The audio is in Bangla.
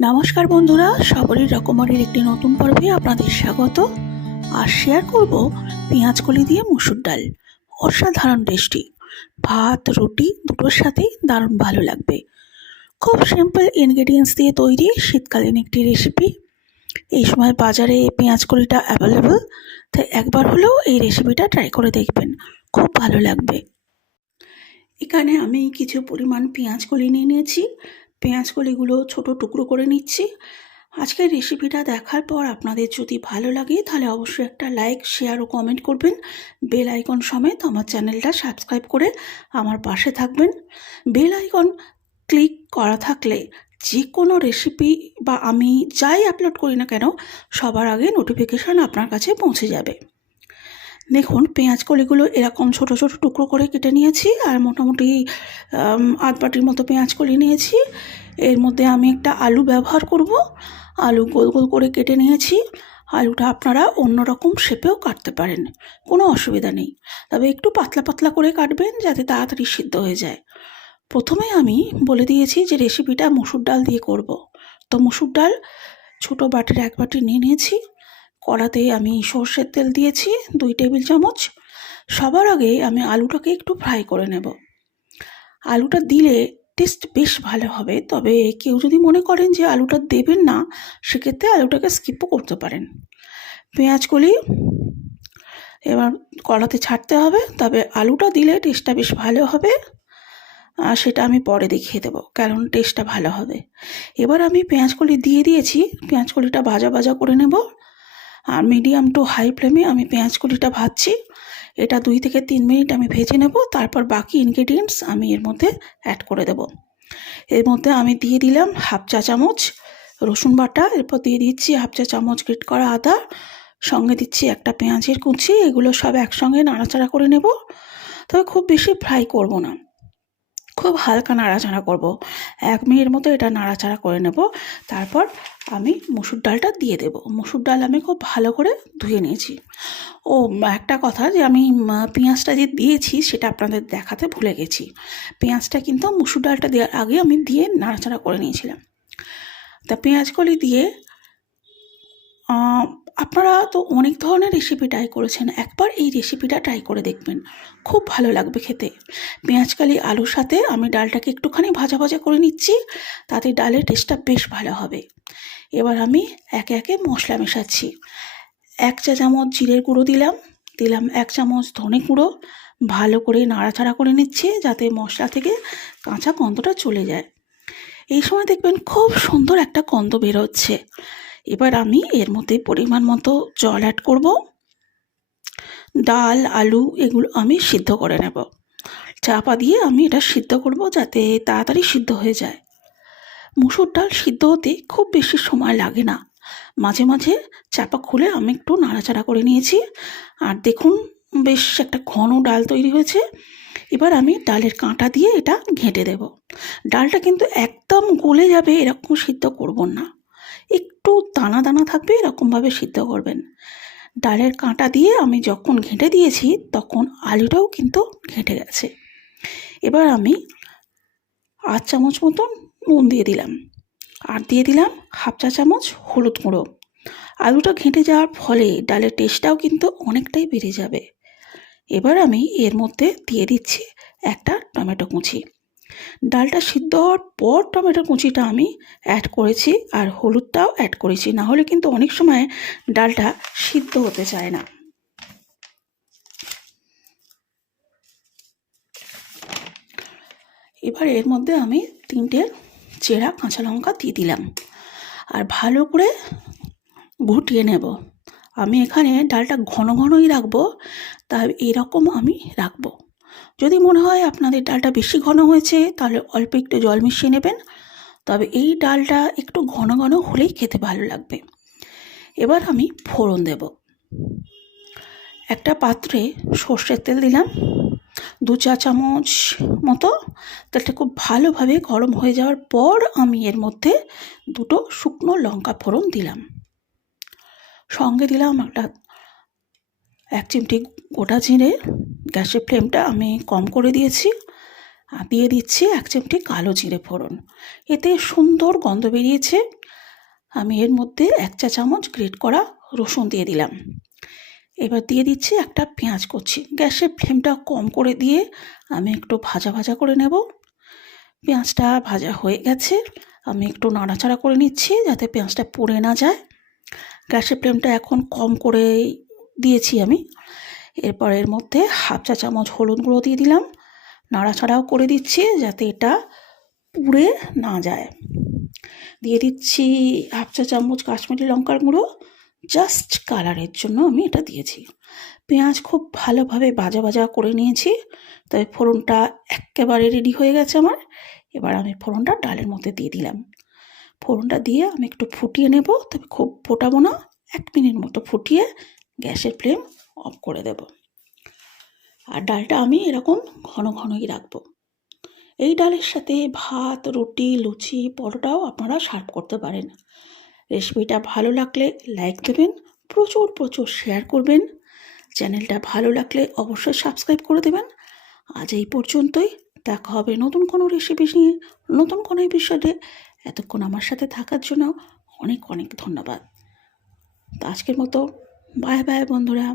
নমস্কার বন্ধুরা, সবরই রকমারির একটি নতুন পর্বে আপনাদের স্বাগত। আর শেয়ার করব পেঁয়াজ কলি দিয়ে মুসুর ডাল, অসাধারণ টেস্টি ভাত, রুটি দুটোর সাথেই দারুণ ভালো লাগবে। খুব সিম্পল ইনগ্রেডিয়েন্টস দিয়ে তৈরি শীতকালীন একটি রেসিপি এই সময় বাজারে পেঁয়াজ কলিটা অ্যাভেলেবল তাই একবার হলেও এই রেসিপিটা ট্রাই করে দেখবেন। খুব ভালো লাগবে। এখানে আমি কিছু পরিমাণ পেঁয়াজ কলি নিয়ে নিয়েছি। পেঁয়াজ কলিগুলো ছোট টুকরো করে নিচ্ছি। আজকের রেসিপিটা দেখার পর আপনাদের যদি ভালো লাগে, তাহলে অবশ্যই একটা লাইক, শেয়ার ও কমেন্ট করবেন। বেল আইকন সমেত আমার চ্যানেলটা সাবস্ক্রাইব করে আমার পাশে থাকবেন। বেল আইকন ক্লিক করা থাকলে যে কোনো রেসিপি বা আমি যাই আপলোড করি না কেন, সবার আগে নোটিফিকেশান আপনার কাছে পৌঁছে যাবে। দেখুন, পেঁয়াজ কলিগুলো এরকম ছোট ছোট টুকরো করে কেটে নিয়েছি আর মোটামুটি আধ বাটির মতো পেঁয়াজ কলি নিয়েছি। এর মধ্যে আমি একটা আলু ব্যবহার করব। আলু গোল গোল করে কেটে নিয়েছি। আলুটা আপনারা অন্য রকম শেপেও কাটতে পারেন, কোনো অসুবিধা নেই। তবে একটু পাতলা পাতলা করে কাটবেন যাতে তাড়াতাড়ি সিদ্ধ হয়ে যায়। প্রথমে আমি বলে দিয়েছি যে রেসিপিটা মসুর ডাল দিয়ে করব। তো মসুর ডাল ছোটো বাটির এক বাটি নিয়ে নিয়েছি। কড়াতে আমি সর্ষের তেল দিয়েছি, দুই টেবিল চামচ। সবার আগে আমি আলুটাকে একটু ফ্রাই করে নেব। আলুটা দিলে টেস্ট বেশ ভালো হবে, তবে কেউ যদি মনে করেন যে আলুটা দেবেন না, সেক্ষেত্রে আলুটাকে স্কিপও করতে পারেন। পেঁয়াজ কলি এবার কড়াতে ছাড়তে হবে, তবে আলুটা দিলে টেস্টটা বেশ ভালো হবে। আর সেটা আমি পরে দেখিয়ে দেবো, কারণ টেস্টটা ভালো হবে। এবার আমি পেঁয়াজ কলি দিয়ে দিয়েছি, পেঁয়াজ কলিটা ভাজা ভাজা করে নেব। আর মিডিয়াম টু হাই ফ্লেমে আমি পেঁয়াজ কলিটা ভাজছি। এটা দুই থেকে তিন মিনিট আমি ভেজে নেব, তারপর বাকি ইনগ্রেডিয়েন্টস আমি এর মধ্যে অ্যাড করে দেব। এর মধ্যে আমি দিয়ে দিলাম হাফ চা চামচ রসুন বাটা, এরপর দিয়ে দিচ্ছি হাফ চা চামচ গ্রেট করা আদা, সঙ্গে দিচ্ছি একটা পেঁয়াজের কুচি, এগুলো সব একসঙ্গে নাড়াচাড়া করে নেব। তবে খুব বেশি ফ্রাই করব না। খুব হালকা নাড়াচাড়া করব। এক মিনিট মতো এটা নাড়াচাড়া করে নেব। তারপর আমি মুসুর ডালটা দিয়ে দেব। মুসুর ডাল আমি খুব ভালো করে ধুয়ে নিয়েছি। ও, একটা কথা যে আমি পেঁয়াজটা যে দিয়েছি সেটা আপনাদের দেখাতে ভুলে গেছি। পেঁয়াজটা কিন্তু মুসুর ডালটা দেওয়ার আগে আমি দিয়ে নাড়াচাড়া করে নিয়েছিলাম। তা পেঁয়াজ কলি দিয়ে আপনারা তো অনেক ধরনের রেসিপি ট্রাই করেছেন। একবার এই রেসিপিটা ট্রাই করে দেখবেন। খুব ভালো লাগবে খেতে। পেঁয়াজকালি আলুর সাথে আমি ডালটাকে একটুখানি ভাজা ভাজা করে নিচ্ছি। তাতে ডালের টেস্টটা বেশ ভালো হবে। এবার আমি একে একে মশলা মেশাচ্ছি। এক চা চামচ জিরের গুঁড়ো দিলাম। দিলাম এক চামচ ধনে গুঁড়ো। ভালো করে নাড়াচাড়া করে নিচ্ছি যাতে মশলা থেকে কাঁচা গন্ধটা চলে যায়। এই সময় দেখবেন খুব সুন্দর একটা গন্ধ বেরোচ্ছে এবার আমি এর মধ্যে পরিমাণ মতো জল অ্যাড করব। ডাল, আলু এগুলো আমি সিদ্ধ করে নেব। চাপা দিয়ে আমি এটা সিদ্ধ করব যাতে তাড়াতাড়ি সিদ্ধ হয়ে যায়। মুসুর ডাল সিদ্ধ হতে খুব বেশি সময় লাগে না। মাঝে মাঝে চাপা খুলে আমি একটু নাড়াচাড়া করে নিয়েছি। আর দেখুন, বেশ একটা ঘন ডাল তৈরি হয়েছে। এবার আমি ডালের কাঁটা দিয়ে এটা ঘেঁটে দেব। ডালটা কিন্তু একদম গলে যাবে এরকম সিদ্ধ করব না। একটু দানা দানা থাকবে, এরকমভাবে সিদ্ধ করবেন। ডালের কাঁটা দিয়ে আমি যখন ঘেঁটে দিয়েছি, তখন আলুটাও কিন্তু ঘেঁটে গেছে। এবার আমি আধ চামচ মতন নুন দিয়ে দিলাম। আর দিয়ে দিলাম হাফ চা চামচ হলুদ গুঁড়ো। আলুটা ঘেঁটে যাওয়ার ফলে ডালের টেস্টটাও কিন্তু অনেকটাই বেড়ে যাবে। এবার আমি এর মধ্যে দিয়ে দিচ্ছি একটা টমেটো কুচি। ডালটা সিদ্ধ হওয়ার পর টমেটোর কুচিটা আমি অ্যাড করেছি আর হলুদটাও অ্যাড করেছি। না হলে কিন্তু অনেক সময় ডালটা সিদ্ধ হতে চায় না। এবার এর মধ্যে আমি তিনটে চেরা কাঁচা লঙ্কা দিয়ে দিলাম আর ভালো করে ঘুটিয়ে নেব। আমি এখানে ডালটা ঘন ঘনই রাখব, তাই এরকম আমি রাখব। যদি মনে হয় আপনাদের ডালটা বেশি ঘন হয়েছে, তাহলে অল্প একটু জল মিশিয়ে নেবেন। তবে এই ডালটা একটু ঘন ঘন হলেই খেতে ভালো লাগবে। এবার আমি ফোড়ন দেব। একটা পাত্রে সর্ষের তেল দিলাম, দু চা চামচ মতো। তেলটা খুব ভালোভাবে গরম হয়ে যাওয়ার পর আমি এর মধ্যে দুটো শুকনো লঙ্কা ফোড়ন দিলাম। সঙ্গে দিলাম একটা এক চিমটি গোটা জিরে গ্যাসের ফ্লেমটা আমি কম করে দিয়েছি। আর দিয়ে দিচ্ছি এক চিমটি কালো জিরে ফোড়ন। এতে সুন্দর গন্ধ বেরিয়েছে। আমি এর মধ্যে এক চা চামচ গ্রেট করা রসুন দিয়ে দিলাম। এবার দিয়ে দিচ্ছি একটা পেঁয়াজ কুচি। গ্যাসের ফ্লেমটা কম করে দিয়ে আমি একটু ভাজা ভাজা করে নেব। পেঁয়াজটা ভাজা হয়ে গেছে। আমি একটু নাড়াচাড়া করে নিচ্ছি যাতে পেঁয়াজটা পুড়ে না যায়। গ্যাসের ফ্লেমটা এখন কম করে দিয়েছি আমি। এরপর এর মধ্যে হাফ চা চামচ হলুদ গুঁড়ো দিয়ে দিলাম। নাড়াচাড়াও করে দিচ্ছি যাতে এটা পুড়ে না যায়। দিয়ে দিচ্ছি হাফ চা চামচ কাশ্মীরি লঙ্কার গুঁড়ো। জাস্ট কালারের জন্য আমি এটা দিয়েছি। পেঁয়াজ খুব ভালোভাবে ভাজা ভাজা করে নিয়েছি। তবে ফোড়নটা একেবারে রেডি হয়ে গেছে আমার। এবার আমি ফোড়নটা ডালের মধ্যে দিয়ে দিলাম। ফোড়নটা দিয়ে আমি একটু ফুটিয়ে নেব। তবে খুব ফোটাবো না। এক মিনিট মতো ফুটিয়ে গ্যাসের ফ্লেম অফ করে দেব। আর ডালটা আমি এরকম ঘন ঘনই রাখব। এই ডালের সাথে ভাত, রুটি, লুচি, পরোটাও আপনারা সার্ভ করতে পারেন। রেসিপিটা ভালো লাগলে লাইক দেবেন, প্রচুর প্রচুর শেয়ার করবেন। চ্যানেলটা ভালো লাগলে অবশ্যই সাবস্ক্রাইব করে দেবেন। আজ এই পর্যন্তই, দেখা হবে নতুন কোনো রেসিপি নিয়ে, নতুন কোনো বিষয়ে এতক্ষণ আমার সাথে থাকার জন্য অনেক অনেক ধন্যবাদ। আজকের মতো বাই বাই বন্ধুরা।